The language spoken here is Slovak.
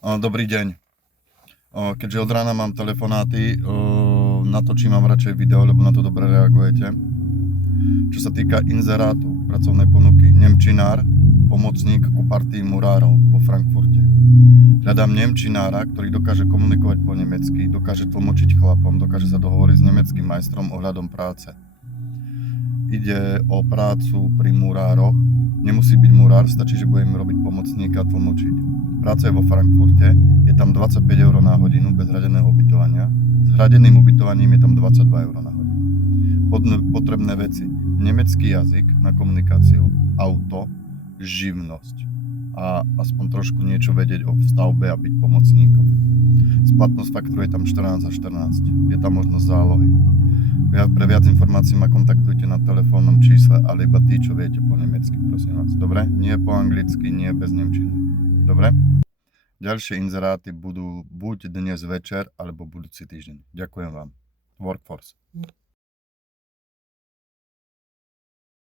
Dobrý deň. Keďže od rána mám telefonáty, natočím vám radšej video, lebo na to dobre reagujete. Čo sa týka inzerátu pracovnej ponuky, nemčinár, pomocník ku partii murárov vo Frankfurte. Hľadám nemčinára, ktorý dokáže komunikovať po nemecky, dokáže tlmočiť chlapom, dokáže sa dohovoriť s nemeckým majstrom ohľadom práce. Ide o prácu pri murároch. Nemusí byť murár, stačí, že budem robiť pomocníka tlmočiť. Práca je vo Frankfurte, je tam 25 eur na hodinu bez hradeného ubytovania. S hradeným ubytovaním je tam 22 eur na hodinu. Potrebné veci: nemecký jazyk na komunikáciu, auto, živnosť a aspoň trošku niečo vedieť o stavbe a byť pomocníkom. Splatnosť faktúry je tam 14 za 14. Je tam možnosť zálohy. Pre viac informácií ma kontaktujte na telefónnom čísle, ale iba tí, čo viete po nemecky, prosím vás. Dobre? Nie po anglicky, nie bez nemčiny. Dobre? Ďalšie inzeráty budú buď dnes večer, alebo budúci týždeň. Ďakujem vám. Workforce.